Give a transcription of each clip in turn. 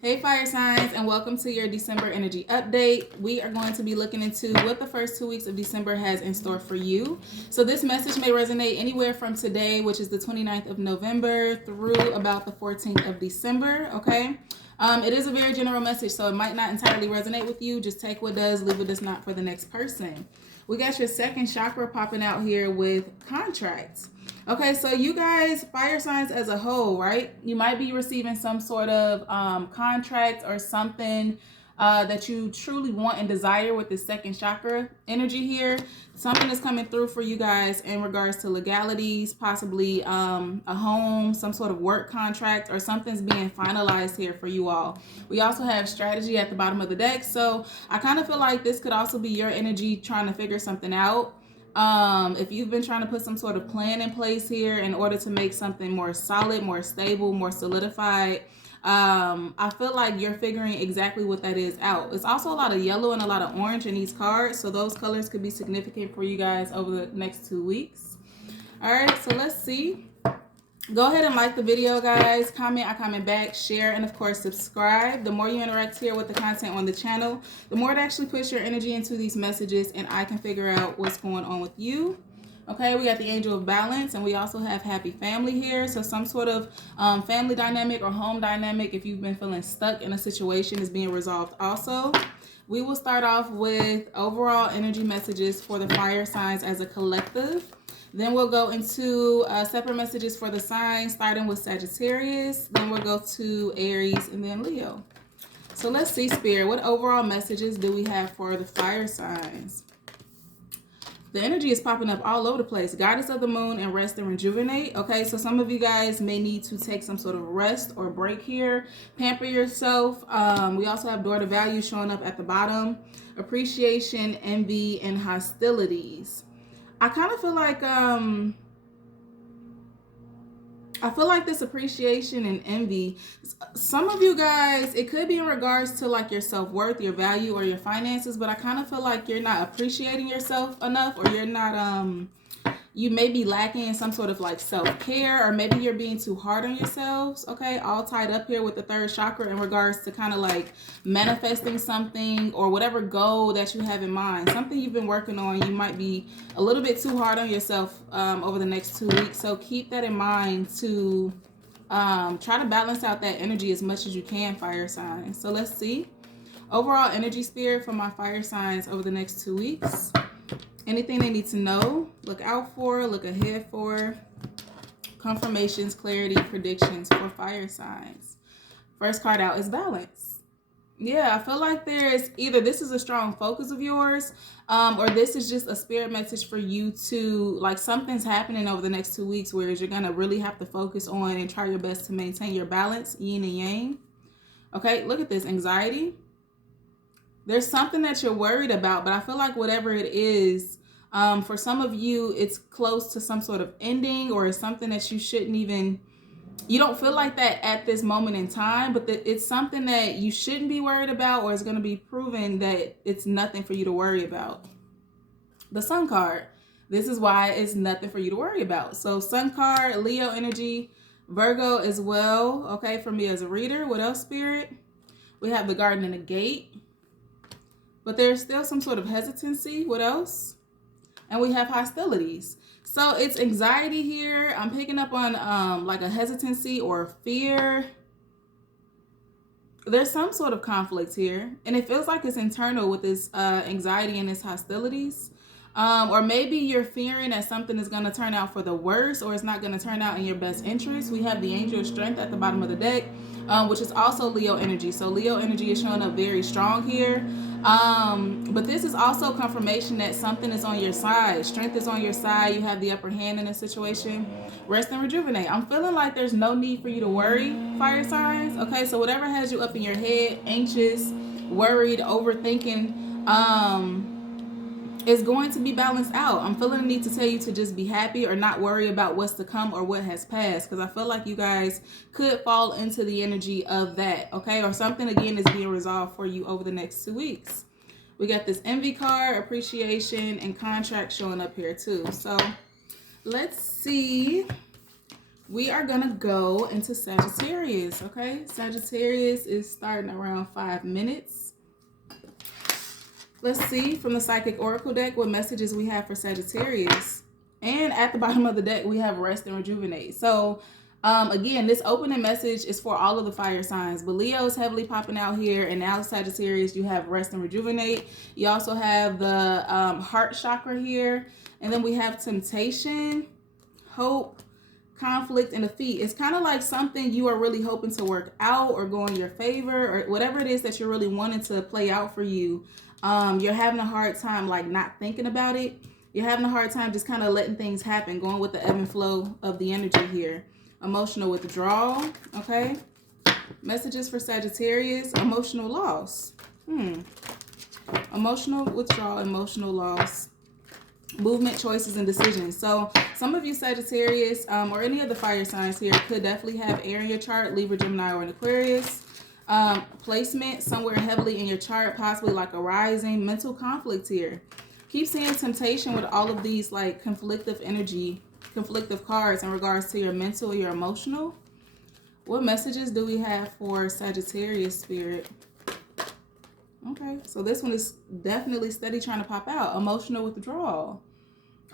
Hey fire signs, and welcome to your December energy update. We are going to be looking into what the first 2 weeks of December has in store for you. So this message may resonate anywhere from today, which is the 29th of November, through about the 14th of December, okay? It is a very general message, so it might not entirely resonate with you. Just take what does, leave what does not for the next person. We got your second chakra popping out here with contracts. Okay, so you guys, fire signs as a whole, right? You might be receiving some sort of contract or something that you truly want and desire with this second chakra energy here. Something is coming through for you guys in regards to legalities, possibly a home, some sort of work contract, or something's being finalized here for you all. We also have strategy at the bottom of the deck. So I kind of feel like this could also be your energy trying to figure something out. If you've been trying to put some sort of plan in place here in order to make something more solid, more stable, more solidified, I feel like you're figuring exactly what that is out. It's also a lot of yellow and a lot of orange in these cards, so those colors could be significant for you guys over the next 2 weeks. All right, so let's see. Go ahead and like the video, guys. Comment, I comment back, share, and of course subscribe. The more you interact here with the content on the channel, the more it actually puts your energy into these messages and I can figure out what's going on with you. Okay, we got the Angel of Balance, and we also have Happy Family here. So some sort of family dynamic or home dynamic, if you've been feeling stuck in a situation, is being resolved also. We will start off with overall energy messages for the fire signs as a collective. Then we'll go into separate messages for the signs, starting with Sagittarius. Then we'll go to Aries and then Leo. So let's see, Spirit, what overall messages do we have for the fire signs? The energy is popping up all over the place. Goddess of the Moon and rest and rejuvenate. Okay, so some of you guys may need to take some sort of rest or break here. Pamper yourself. We also have daughter value showing up at the bottom. Appreciation, envy, and hostilities. I kind of feel like this appreciation and envy, some of you guys, it could be in regards to like your self-worth, your value, or your finances, but I kind of feel like you're not appreciating yourself enough, or you're not you may be lacking in some sort of like self-care, or maybe you're being too hard on yourselves. Okay, all tied up here with the third chakra in regards to kind of like manifesting something or whatever goal that you have in mind, something you've been working on. You might be a little bit too hard on yourself over the next 2 weeks, so keep that in mind to try to balance out that energy as much as you can, fire signs. So let's see overall energy, Spirit, for my fire signs over the next 2 weeks. Anything they need to know, look out for, look ahead for, confirmations, clarity, predictions for fire signs. First card out is balance. Yeah, I feel like there's either this is a strong focus of yours, or this is just a spirit message for you to, like, something's happening over the next 2 weeks, whereas you're going to really have to focus on and try your best to maintain your balance, yin and yang. Okay, look at this, anxiety. There's something that you're worried about, but I feel like whatever it is, for some of you, it's close to some sort of ending, or it's something that you shouldn't even, you don't feel like that at this moment in time, but it's something that you shouldn't be worried about, or it's going to be proven that it's nothing for you to worry about. The Sun card. This is why it's nothing for you to worry about. So Sun card, Leo energy, Virgo as well. Okay, for me as a reader. What else, Spirit? We have the Garden and the Gate. But there's still some sort of hesitancy. What else? And we have hostilities. So it's anxiety here. I'm picking up on like a hesitancy or fear. There's some sort of conflict here. And it feels like it's internal with this anxiety and this hostilities. Or maybe you're fearing that something is going to turn out for the worst, or it's not going to turn out in your best interest. We have the Angel of Strength at the bottom of the deck, which is also Leo energy. So Leo energy is showing up very strong here. But this is also confirmation that something is on your side. Strength is on your side. You have the upper hand in a situation. Rest and rejuvenate. I'm feeling like there's no need for you to worry, fire signs. Okay, so whatever has you up in your head, anxious, worried, overthinking, is going to be balanced out. I'm feeling the need to tell you to just be happy or not worry about what's to come or what has passed, because I feel like you guys could fall into the energy of that, okay? Or something, again, is being resolved for you over the next 2 weeks. We got this envy card, appreciation, and contract showing up here too. So let's see We are going to go into Sagittarius, okay? Sagittarius is starting around 5 minutes. Let's see from the Psychic Oracle deck what messages we have for Sagittarius. And at the bottom of the deck, we have Rest and Rejuvenate. So, again, this opening message is for all of the fire signs. But Leo is heavily popping out here. And now Sagittarius, you have Rest and Rejuvenate. You also have the heart chakra here. And then we have Temptation, Hope, Conflict, and Defeat. It's kind of like something you are really hoping to work out or go in your favor, or whatever it is that you're really wanting to play out for you. You're having a hard time like not thinking about it. You're having a hard time just kind of letting things happen, going with the ebb and flow of the energy here. Emotional withdrawal, okay? Messages for Sagittarius, emotional loss. Emotional withdrawal, emotional loss. Movement, choices, and decisions. So some of you Sagittarius or any of the fire signs here could definitely have air in your chart, Libra, Gemini, or an Aquarius. Placement somewhere heavily in your chart, possibly like a rising. Mental conflict here. Keep seeing temptation with all of these like conflictive energy, conflictive cards in regards to your mental, your emotional. What messages do we have for Sagittarius spirit? Okay, so this one is definitely steady trying to pop out. Emotional withdrawal.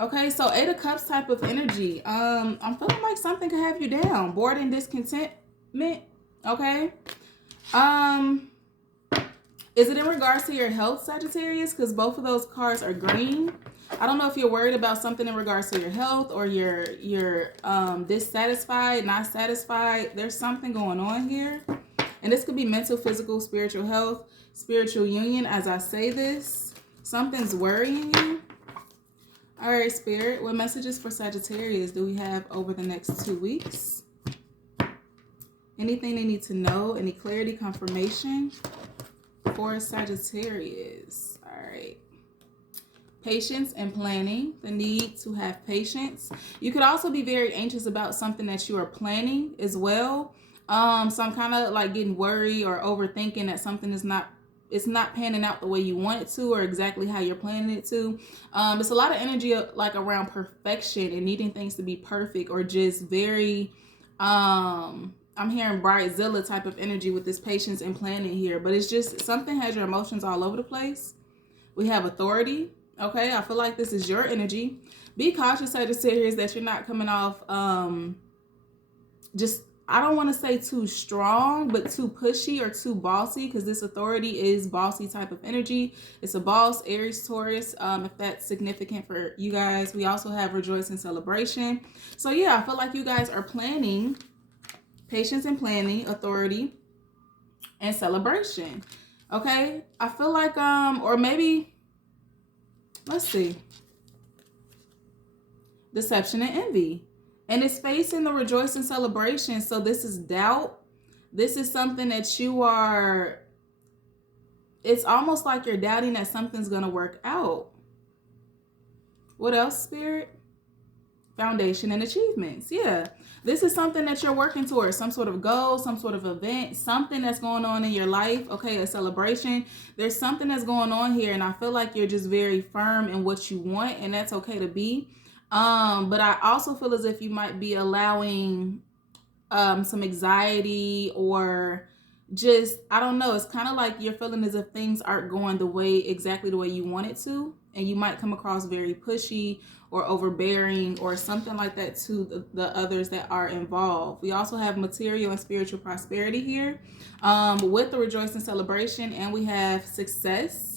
Okay, so 8 of Cups type of energy. I'm feeling like something could have you down. Bored and discontentment. Okay. Is it in regards to your health, Sagittarius? Because both of those cards are green. I don't know if you're worried about something in regards to your health, or you're dissatisfied, not satisfied. There's something going on here. And this could be mental, physical, spiritual health, spiritual union. As I say this, something's worrying you. All right, Spirit, what messages for Sagittarius do we have over the next 2 weeks? Anything they need to know? Any clarity, confirmation for Sagittarius? All right. Patience and planning. The need to have patience. You could also be very anxious about something that you are planning as well. So I'm kind of like getting worried or overthinking that something is not panning out the way you want it to, or exactly how you're planning it to. It's a lot of energy like around perfection and needing things to be perfect, or just very I'm hearing Brightzilla type of energy with this patience and planning here. But it's just something has your emotions all over the place. We have authority. Okay, I feel like this is your energy. Be cautious, Sagittarius, that you're not coming off I don't want to say too strong, but too pushy or too bossy, because this authority is bossy type of energy. It's a boss, Aries, Taurus, if that's significant for you guys. We also have rejoice and celebration. So yeah, I feel like you guys are planning, patience and planning, authority, and celebration. Okay, I feel like or maybe, let's see, deception and envy. And it's facing the rejoice and celebration. So this is doubt. This is something that you are, it's almost like you're doubting that something's going to work out. What else, Spirit? Foundation and achievements. Yeah. This is something that you're working towards. Some sort of goal, some sort of event, something that's going on in your life. Okay, a celebration. There's something that's going on here. And I feel like you're just very firm in what you want. And that's okay to be. But I also feel as if you might be allowing some anxiety, or just, I don't know, it's kind of like you're feeling as if things aren't going exactly the way you want it to, and you might come across very pushy or overbearing or something like that to the others that are involved. We also have material and spiritual prosperity here with the rejoice and celebration, and we have success.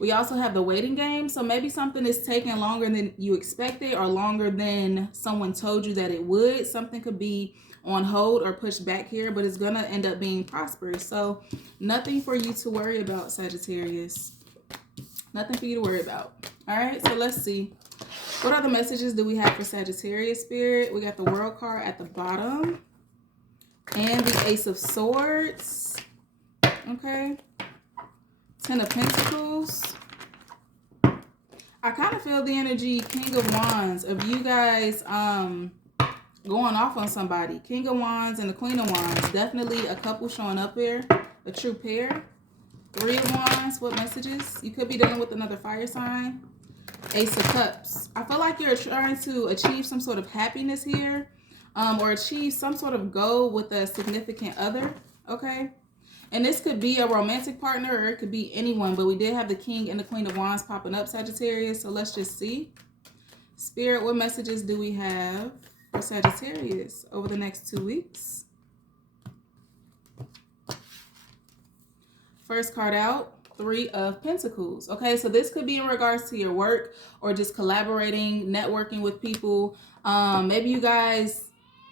We also have the waiting game. So maybe something is taking longer than you expected, or longer than someone told you that it would. Something could be on hold or pushed back here, but it's going to end up being prosperous. So nothing for you to worry about, Sagittarius. Nothing for you to worry about. All right, so let's see. What other messages do we have for Sagittarius, Spirit? We got the World card at the bottom. And the Ace of Swords. Okay. 10 of Pentacles. I kind of feel the energy, King of Wands, of you guys going off on somebody. King of Wands and the Queen of Wands. Definitely a couple showing up here. A true pair. 3 of Wands. What messages? You could be dealing with another fire sign. Ace of Cups. I feel like you're trying to achieve some sort of happiness here. or achieve some sort of goal with a significant other, okay? And this could be a romantic partner or it could be anyone, but we did have the King and the Queen of Wands popping up, Sagittarius, so let's just see. Spirit, what messages do we have for Sagittarius over the next 2 weeks? First card out, Three of Pentacles. Okay, so this could be in regards to your work or just collaborating, networking with people. Maybe you guys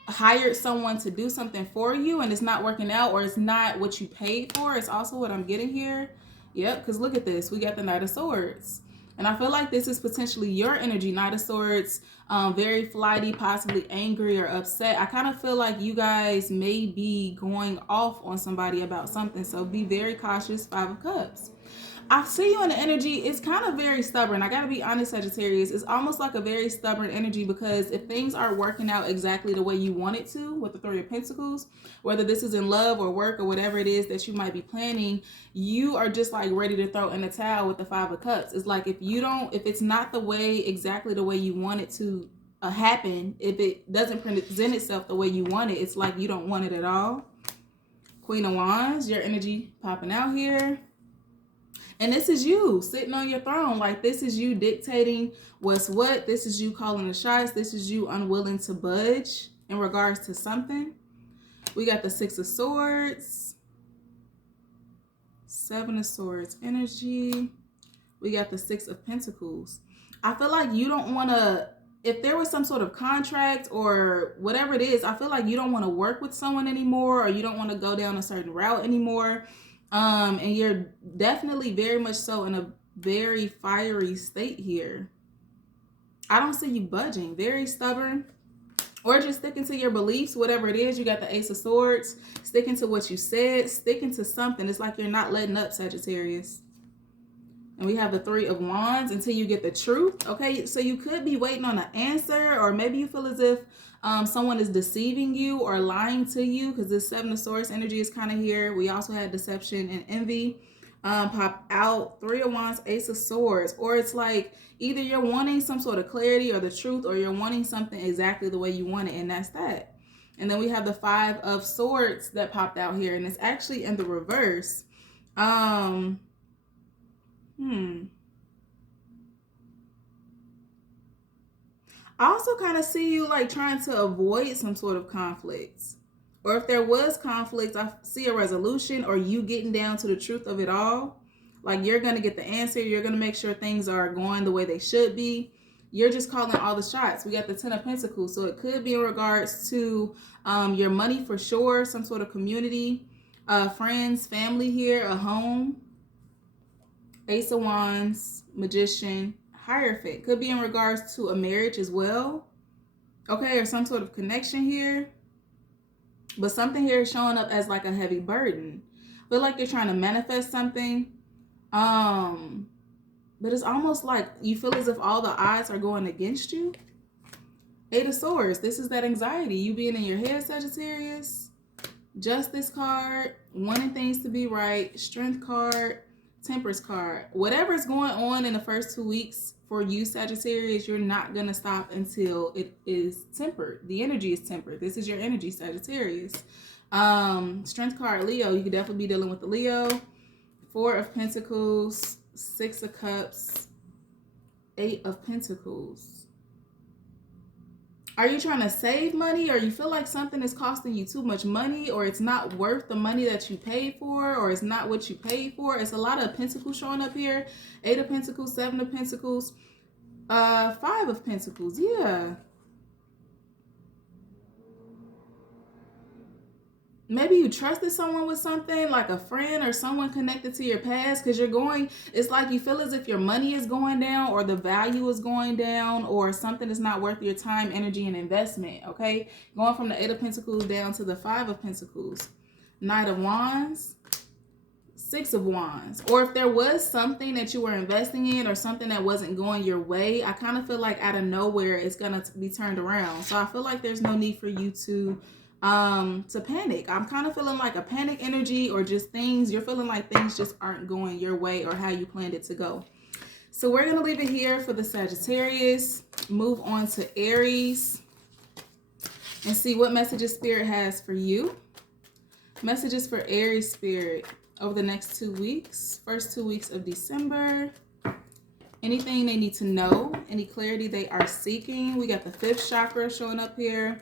hired someone to do something for you and it's not working out, or it's not what you paid for. It's also what I'm getting here. Yep, because look at this. We got the Knight of Swords. And I feel like this is potentially your energy, Knight of Swords, very flighty, possibly angry or upset. I kind of feel like you guys may be going off on somebody about something. So be very cautious, Five of Cups. I see you in the energy. It's kind of very stubborn. I got to be honest, Sagittarius. It's almost like a very stubborn energy, because if things aren't working out exactly the way you want it to with the Three of Pentacles, whether this is in love or work or whatever it is that you might be planning, you are just like ready to throw in the towel with the Five of Cups. It's like if it's not the way, exactly the way you want it to happen, if it doesn't present itself the way you want it, it's like you don't want it at all. Queen of Wands, your energy popping out here. And this is you sitting on your throne. Like, this is you dictating what's what. This is you calling the shots. This is you unwilling to budge in regards to something. We got the Six of Swords. Seven of Swords energy. We got the Six of Pentacles. I feel like you don't want to, if there was some sort of contract or whatever it is, I feel like you don't want to work with someone anymore, or you don't want to go down a certain route anymore. And you're definitely very much so in a very fiery state here. I don't see you budging. Very stubborn, or just sticking to your beliefs, whatever it is. You got the Ace of Swords, sticking to what you said, sticking to something. It's like you're not letting up, Sagittarius. And we have the Three of Wands until you get the truth. Okay, so you could be waiting on an answer, or maybe you feel as if someone is deceiving you or lying to you, because this Seven of Swords energy is kind of here. We also had deception and envy pop out. Three of Wands, Ace of Swords. Or it's like either you're wanting some sort of clarity or the truth, or you're wanting something exactly the way you want it, and that's that. And then we have the Five of Swords that popped out here, and it's actually in the reverse. I also kind of see you like trying to avoid some sort of conflicts. Or if there was conflict, I see a resolution, or you getting down to the truth of it all. Like, you're going to get the answer. You're going to make sure things are going the way they should be. You're just calling all the shots. We got the Ten of Pentacles. So it could be in regards to your money for sure. Some sort of community, friends, family here, a home. Ace of Wands, Magician, Hierophant. Could be in regards to a marriage as well. Okay, or some sort of connection here. But something here is showing up as like a heavy burden. Feel like you're trying to manifest something. But it's almost like you feel as if all the odds are going against you. Eight of Swords. This is that anxiety. You being in your head, Sagittarius. Justice card. Wanting things to be right. Strength card. Temperance card. Whatever is going on in the first 2 weeks for you, Sagittarius, you're not going to stop until it is tempered. The energy is tempered. This is your energy, Sagittarius. Strength card, Leo. You could definitely be dealing with the Leo. Four of Pentacles. Six of Cups. Eight of Pentacles. Are you trying to save money, or you feel like something is costing you too much money, or it's not worth the money that you paid for, or it's not what you paid for? It's a lot of Pentacles showing up here. Eight of Pentacles, Seven of Pentacles, Five of Pentacles. Yeah. Maybe you trusted someone with something, like a friend or someone connected to your past, because it's like you feel as if your money is going down, or the value is going down, or something is not worth your time, energy, and investment, okay? Going from the Eight of Pentacles down to the Five of Pentacles. Knight of Wands, Six of Wands. Or if there was something that you were investing in, or something that wasn't going your way, I kind of feel like out of nowhere it's going to be turned around. So I feel like there's no need for you to panic. I'm kind of feeling like a panic energy, or just you're feeling like things just aren't going your way or how you planned it to go. So we're going to leave it here for the Sagittarius. Move on to Aries. and see what messages Spirit has for you. Messages for Aries Spirit over the next 2 weeks. First 2 weeks of December. Anything they need to know. Any clarity they are seeking. We got the 5th chakra showing up here.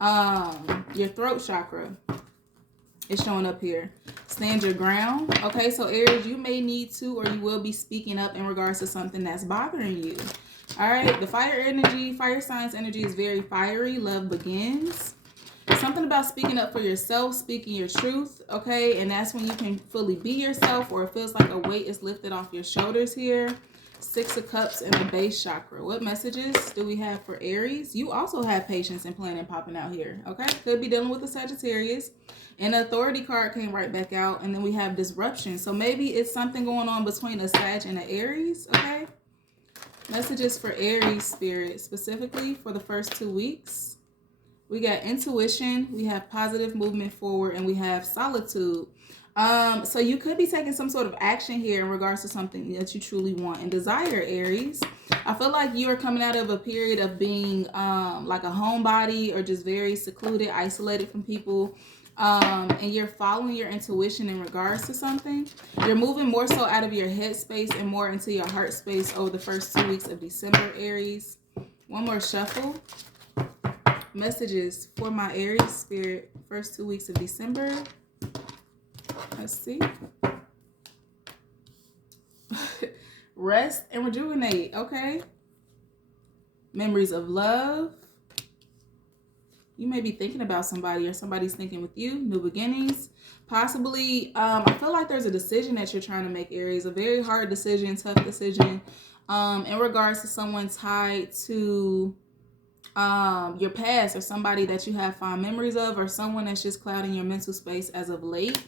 Your throat chakra is showing up here. Stand your ground. Okay, so Aries, you may need to, or you will be speaking up in regards to something that's bothering you. All right, the fire energy, fire signs energy is very fiery. Love begins. Something about speaking up for yourself, speaking your truth, okay? And that's when you can fully be yourself, or it feels like a weight is lifted off your shoulders here. 6 of Cups and the base chakra. What messages do we have for Aries? You also have patience and planning popping out here, okay? Could be dealing with the Sagittarius. And the authority card came right back out. And then we have disruption. So maybe it's something going on between a Sag and an Aries, okay? Messages for Aries Spirit, specifically for the first 2 weeks. We got intuition, we have positive movement forward, and we have solitude. So you could be taking some sort of action here in regards to something that you truly want and desire, Aries. I feel like you are coming out of a period of being like a homebody, or just very secluded, isolated from people. And you're following your intuition in regards to something. You're moving more so out of your head space and more into your heart space over the first 2 weeks of December, Aries. One more shuffle. Messages for my Aries Spirit, first 2 weeks of December. Let's see. Rest and rejuvenate, okay? Memories of love. You may be thinking about somebody, or somebody's thinking with you. New beginnings. Possibly, I feel like there's a decision that you're trying to make, Aries. A very hard decision, tough decision. In regards to someone tied to your past, or somebody that you have fond memories of, or someone that's just clouding your mental space as of late.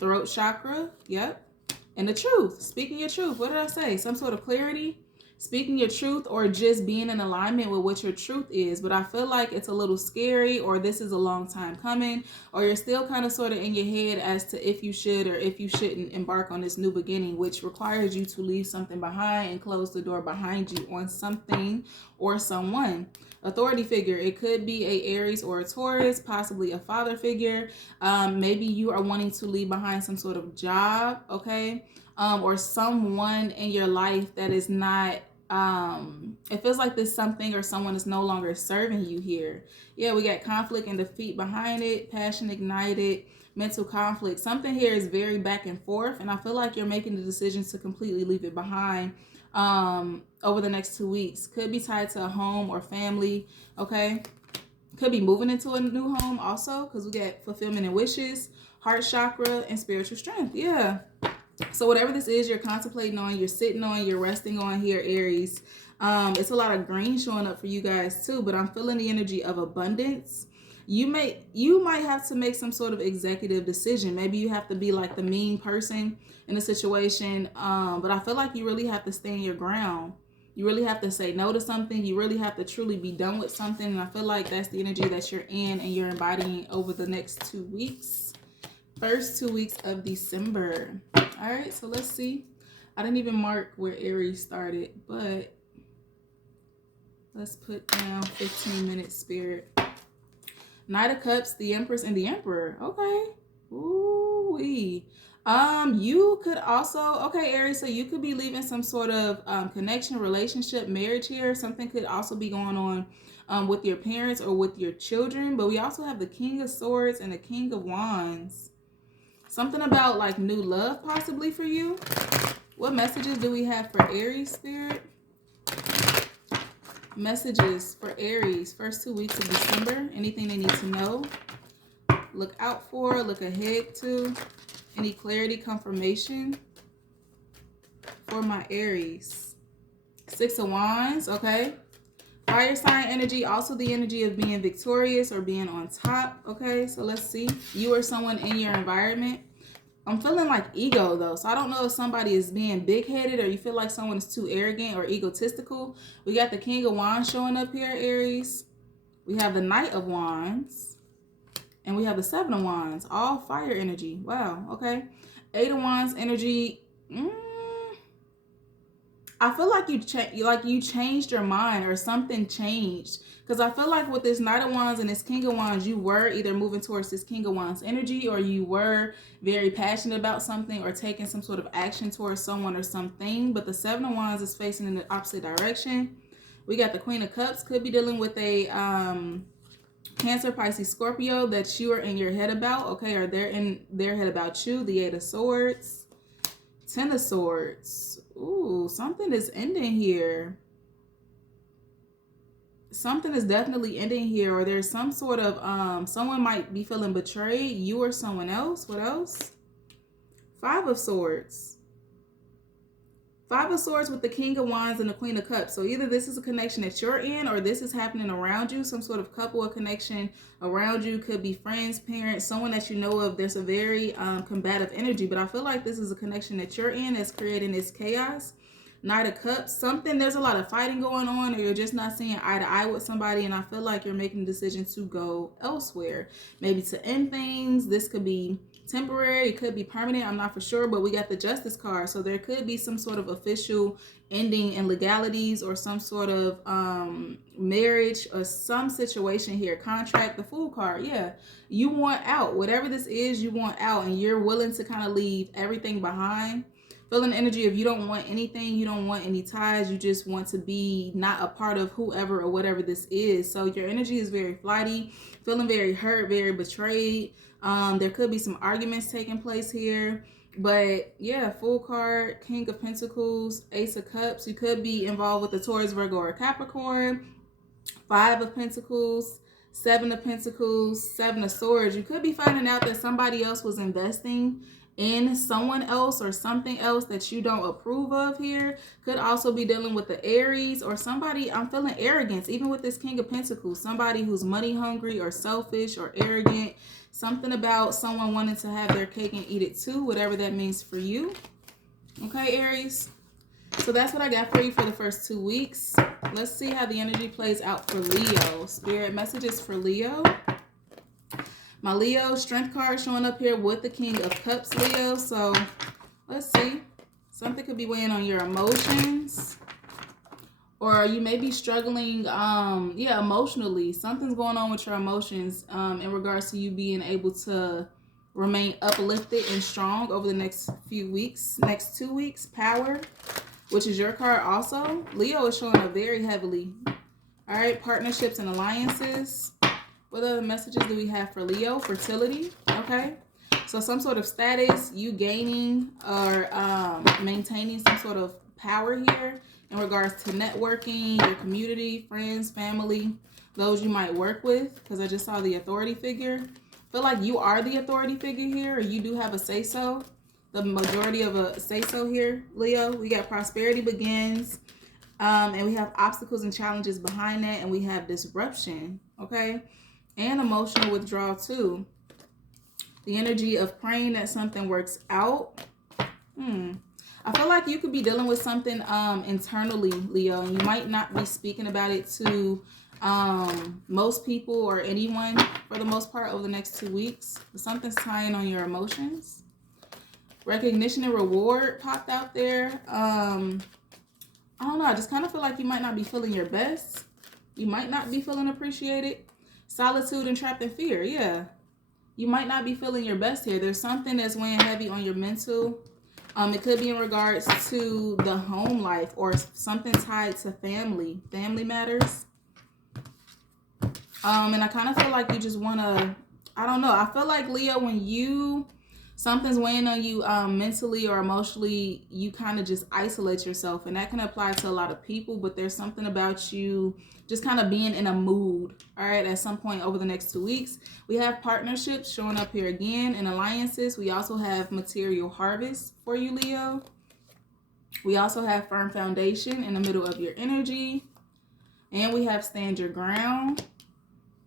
Throat chakra, yep. And the truth, speaking your truth. What did I say? Some sort of clarity, speaking your truth, or just being in alignment with what your truth is. But I feel like it's a little scary, or this is a long time coming, or you're still kind of sort of in your head as to if you should or if you shouldn't embark on this new beginning, which requires you to leave something behind and close the door behind you on something or someone. Authority figure. It could be a Aries or a Taurus, possibly a father figure. Maybe you are wanting to leave behind some sort of job, okay? Or someone in your life that is not, it feels like this something or someone is no longer serving you here. Yeah, we got conflict and defeat behind it, passion ignited, mental conflict. Something here is very back and forth, and I feel like you're making the decision to completely leave it behind over the next 2 weeks. Could be tied to a home or family, okay? Could be moving into a new home also, because we got fulfillment and wishes, heart chakra, and spiritual strength. Yeah. So whatever this is you're contemplating on, you're sitting on, you're resting on here, Aries. It's a lot of green showing up for you guys too, but I'm feeling the energy of abundance. You might have to make some sort of executive decision. Maybe you have to be like the mean person in a situation. But I feel like you really have to stand your ground. You really have to say no to something. You really have to truly be done with something. And I feel like that's the energy that you're in and you're embodying over the next 2 weeks. First 2 weeks of December. All right, so let's see. I didn't even mark where Aries started, but let's put down 15 minutes, Spirit. Knight of Cups, the Empress, and the Emperor. Okay. Ooh-wee. You could also, okay, Aries, so you could be leaving some sort of connection, relationship, marriage here. Something could also be going on with your parents or with your children. But we also have the King of Swords and the King of Wands. Something about like new love possibly for you. What messages do we have for Aries, Spirit? Messages for Aries, first 2 weeks of December. Anything they need to know, look out for, look ahead to. Any clarity, confirmation for my Aries. 6 of Wands, okay. Fire sign energy, also the energy of being victorious or being on top, okay. So let's see. You or someone in your environment. I'm feeling like ego though. So I don't know if somebody is being big-headed or you feel like someone is too arrogant or egotistical. We got the King of Wands showing up here, Aries. We have the Knight of Wands. And we have the 7 of Wands. All fire energy. Wow, okay. 8 of Wands energy. I feel like you changed your mind, or something changed. Because I feel like with this Knight of Wands and this King of Wands, you were either moving towards this King of Wands energy, or you were very passionate about something or taking some sort of action towards someone or something. But the Seven of Wands is facing in the opposite direction. We got the Queen of Cups. Could be dealing with a Cancer, Pisces, Scorpio that you are in your head about, okay? Or they're in their head about you. The Eight of Swords. Ten of Swords. Ooh, something is ending here. Something is definitely ending here, or there's some sort of someone might be feeling betrayed, you or someone else. What else? Five of Swords. Five of Swords with the King of Wands and the Queen of Cups. So either this is a connection that you're in, or this is happening around you. Some sort of couple or connection around you. Could be friends, parents, someone that you know of. There's a very combative energy. But I feel like this is a connection that you're in that's creating this chaos. Knight of Cups. Something, there's a lot of fighting going on, or you're just not seeing eye to eye with somebody. And I feel like you're making a decision to go elsewhere. Maybe to end things. This could be temporary, it could be permanent, I'm not for sure, but we got the Justice card, so there could be some sort of official ending in legalities, or some sort of marriage, or some situation here. Contract, the Fool card. Yeah, you want out. Whatever this is, you want out, and you're willing to kind of leave everything behind. Feeling the energy of you don't want anything, you don't want any ties, you just want to be not a part of whoever or whatever this is. So your energy is very flighty, feeling very hurt, very betrayed. There could be some arguments taking place here. But yeah, Fool card, King of Pentacles, Ace of Cups. You could be involved with the Taurus, Virgo, or Capricorn. Five of Pentacles, Seven of Pentacles, Seven of Swords. You could be finding out that somebody else was investing in someone else or something else that you don't approve of here. Could also be dealing with the Aries, or somebody, I'm feeling arrogance, even with this King of Pentacles. Somebody who's money hungry or selfish or arrogant. Something about someone wanting to have their cake and eat it too, whatever that means for you. Okay, Aries. So that's what I got for you for the first 2 weeks. Let's see how the energy plays out for Leo. Spirit messages for Leo. My Leo strength card showing up here with the King of Cups, Leo. So let's see. Something could be weighing on your emotions. Or you may be struggling, emotionally. Something's going on with your emotions in regards to you being able to remain uplifted and strong over the next few weeks. Next 2 weeks, Power, which is your card also. Leo is showing up very heavily. All right, partnerships and alliances. What other messages do we have for Leo? Fertility, okay. So some sort of status, you gaining or maintaining some sort of power here in regards to networking, your community, friends, family, those you might work with, because I just saw the authority figure. Feel like you are the authority figure here, or you do have a say-so, the majority of a say-so here, Leo. We got prosperity begins, and we have obstacles and challenges behind that, and we have disruption, okay, and emotional withdrawal too. The energy of praying that something works out. I feel like you could be dealing with something internally, Leo, and you might not be speaking about it to most people or anyone for the most part over the next 2 weeks. But something's tying on your emotions. Recognition and reward popped out there. I don't know. I just kind of feel like you might not be feeling your best. You might not be feeling appreciated. Solitude and trapped in fear. Yeah. You might not be feeling your best here. There's something that's weighing heavy on your mental. It could be in regards to the home life, or something tied to family matters. And I kind of feel like you just want to, I don't know. I feel like, Leo, when something's weighing on you mentally or emotionally, you kind of just isolate yourself. And that can apply to a lot of people, but there's something about you just kind of being in a mood, all right, at some point over the next 2 weeks. We have partnerships showing up here again, and alliances. We also have material harvest for you, Leo. We also have firm foundation in the middle of your energy. And we have stand your ground.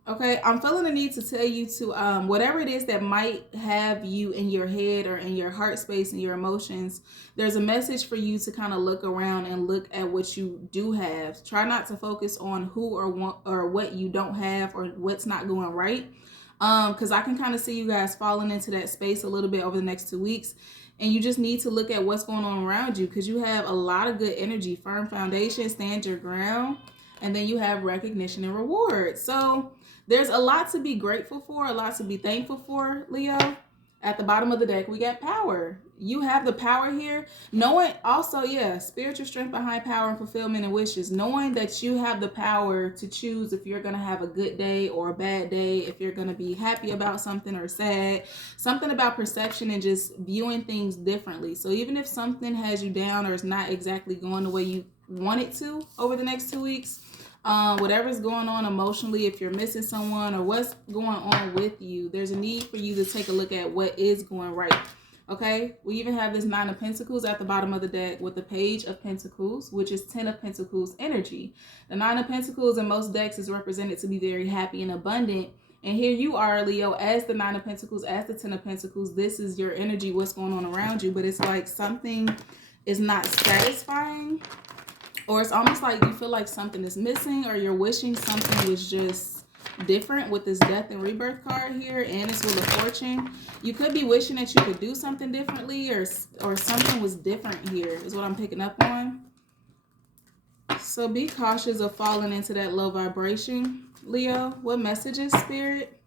Okay, I'm feeling the need to tell you to, whatever it is that might have you in your head or in your heart space and your emotions, there's a message for you to kind of look around and look at what you do have. Try not to focus on who or what you don't have or what's not going right. Because I can kind of see you guys falling into that space a little bit over the next 2 weeks. and you just need to look at what's going on around you, because you have a lot of good energy. Firm foundation, stand your ground, and then you have recognition and reward. So there's a lot to be grateful for, a lot to be thankful for, Leo. At the bottom of the deck, we got power. You have the power here. Knowing also, yeah, spiritual strength behind power and fulfillment and wishes. Knowing that you have the power to choose if you're going to have a good day or a bad day, if you're going to be happy about something or sad. Something about perception and just viewing things differently. So even if something has you down or is not exactly going the way you want it to over the next 2 weeks, whatever's going on emotionally, if you're missing someone or what's going on with you, there's a need for you to take a look at what is going right. Okay, we even have this 9 of Pentacles at the bottom of the deck with the Page of Pentacles, which is 10 of Pentacles energy. The 9 of Pentacles in most decks is represented to be very happy and abundant. And here you are, Leo, as the 9 of Pentacles, as the 10 of Pentacles. This is your energy, what's going on around you. But it's like something is not satisfying. Or it's almost like you feel like something is missing, or you're wishing something was just different with this Death and Rebirth card here, and it's Wheel of Fortune. You could be wishing that you could do something differently, or something was different here, is what I'm picking up on. So be cautious of falling into that low vibration, Leo. What messages, Spirit,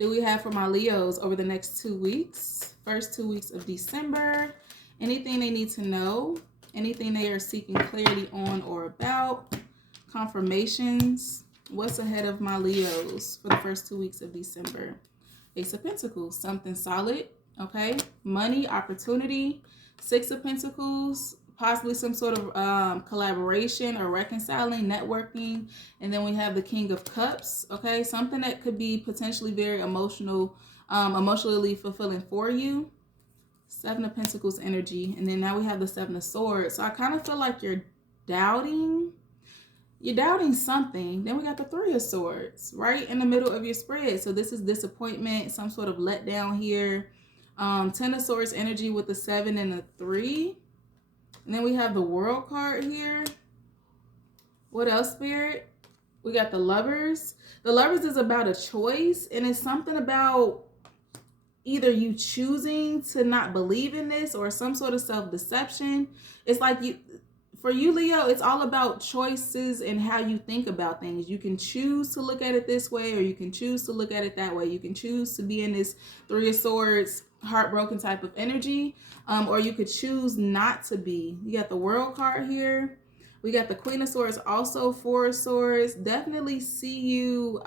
do we have for my Leos over the next 2 weeks? First 2 weeks of December. Anything they need to know? Anything they are seeking clarity on or about? Confirmations. What's ahead of my Leos for the first 2 weeks of December? Ace of Pentacles, something solid, okay? Money, opportunity. 6 of Pentacles, possibly some sort of collaboration or reconciling, networking. And then we have the King of Cups, okay? Something that could be potentially very emotional, emotionally fulfilling for you. 7 of Pentacles energy. And then now we have the 7 of Swords. So I kind of feel like you're doubting something. Then we got the 3 of Swords right in the middle of your spread. So this is disappointment, some sort of letdown here. 10 of Swords energy with the 7 and the 3. And then we have the World card here. What else, Spirit? We got the Lovers. The Lovers is about a choice, and it's something about either you choosing to not believe in this or some sort of self-deception. It's like for you, Leo, it's all about choices and how you think about things. You can choose to look at it this way, or you can choose to look at it that way. You can choose to be in this 3 of Swords, heartbroken type of energy, or you could choose not to be. You got the World card here. We got the Queen of Swords, also 4 of Swords. Definitely see you,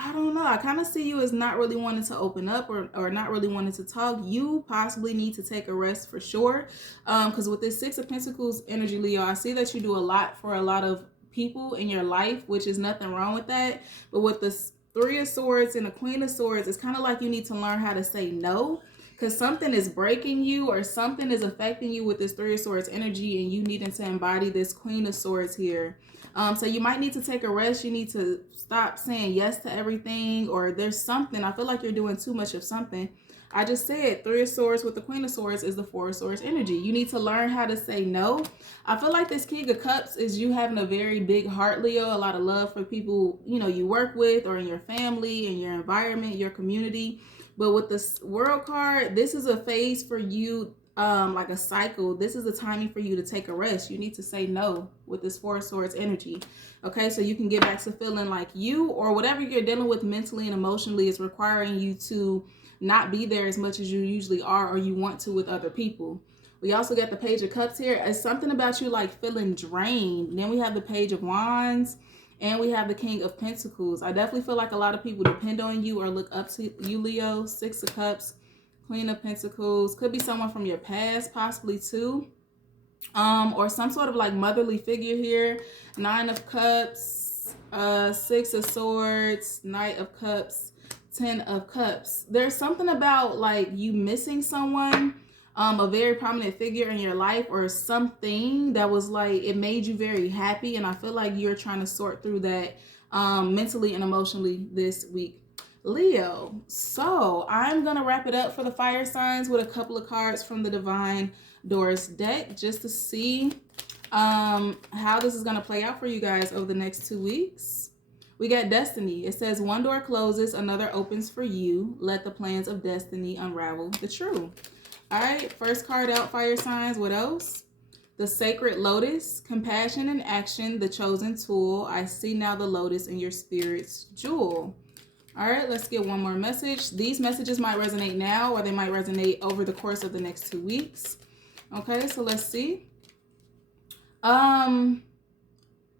I don't know. I kind of see you as not really wanting to open up or not really wanting to talk. You possibly need to take a rest for sure. Because with this 6 of Pentacles energy, Leo, I see that you do a lot for a lot of people in your life, which is nothing wrong with that. But with the 3 of Swords and the Queen of Swords, it's kind of like you need to learn how to say no. Because something is breaking you or something is affecting you with this 3 of Swords energy, and you needing to embody this Queen of Swords here. So you might need to take a rest. You need to stop saying yes to everything, or there's something. I feel like you're doing too much of something. I just said 3 of Swords with the Queen of Swords is the 4 of Swords energy. You need to learn how to say no. I feel like this King of Cups is you having a very big heart, Leo. A lot of love for people, you know, you work with or in your family, in your environment, your community. But with this World card, this is a phase for you, like a cycle. This is a timing for you to take a rest. You need to say no with this 4 of Swords energy. Okay, so you can get back to feeling like you or whatever you're dealing with mentally and emotionally is requiring you to not be there as much as you usually are or you want to with other people. We also got the Page of Cups here. It's something about you like feeling drained. Then we have the Page of Wands. And we have the King of Pentacles. I definitely feel like a lot of people depend on you or look up to you, Leo. 6 of Cups, Queen of Pentacles. Could be someone from your past, possibly too. Or some sort of like motherly figure here. 9 of Cups, 6 of Swords, Knight of Cups, 10 of Cups. There's something about like you missing someone. A very prominent figure in your life or something that was like, it made you very happy. And I feel like you're trying to sort through that mentally and emotionally this week, Leo. So I'm going to wrap it up for the fire signs with a couple of cards from the Divine Doors deck just to see how this is going to play out for you guys over the next 2 weeks. We got destiny. It says one door closes, another opens for you. Let the plans of destiny unravel the true. All right, first card out, fire signs. What else? The sacred lotus, compassion and action, the chosen tool. I see now the lotus in your spirit's jewel. All right, let's get one more message. These messages might resonate now or they might resonate over the course of the next 2 weeks. Okay, so let's see.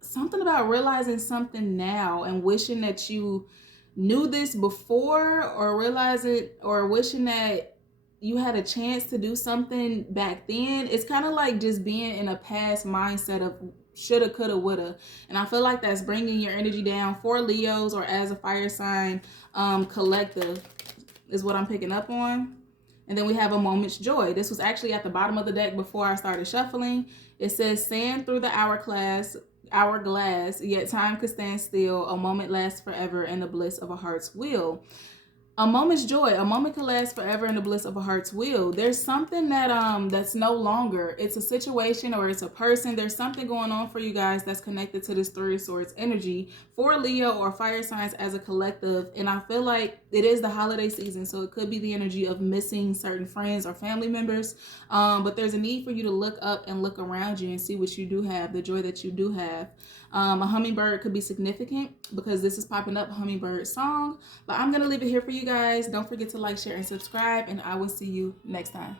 Something about realizing something now and wishing that you knew this before, or realize it, or wishing that you had a chance to do something back then. It's kind of like just being in a past mindset of shoulda, coulda, woulda. And I feel like that's bringing your energy down for Leos or as a fire sign collective is what I'm picking up on. And then we have a moment's joy. This was actually at the bottom of the deck before I started shuffling. It says, sand through the hourglass, yet time could stand still. A moment lasts forever in the bliss of a heart's will. A moment's joy. A moment can last forever in the bliss of a heart's will. There's something that that's no longer. It's a situation or it's a person. There's something going on for you guys that's connected to this Three of Swords energy for Leo or fire signs as a collective. And I feel like it is the holiday season, so it could be the energy of missing certain friends or family members. But there's a need for you to look up and look around you and see what you do have, the joy that you do have. A hummingbird could be significant because this is popping up, hummingbird song. But I'm going to leave it here for you guys. Don't forget to like, share, and subscribe, and I will see you next time.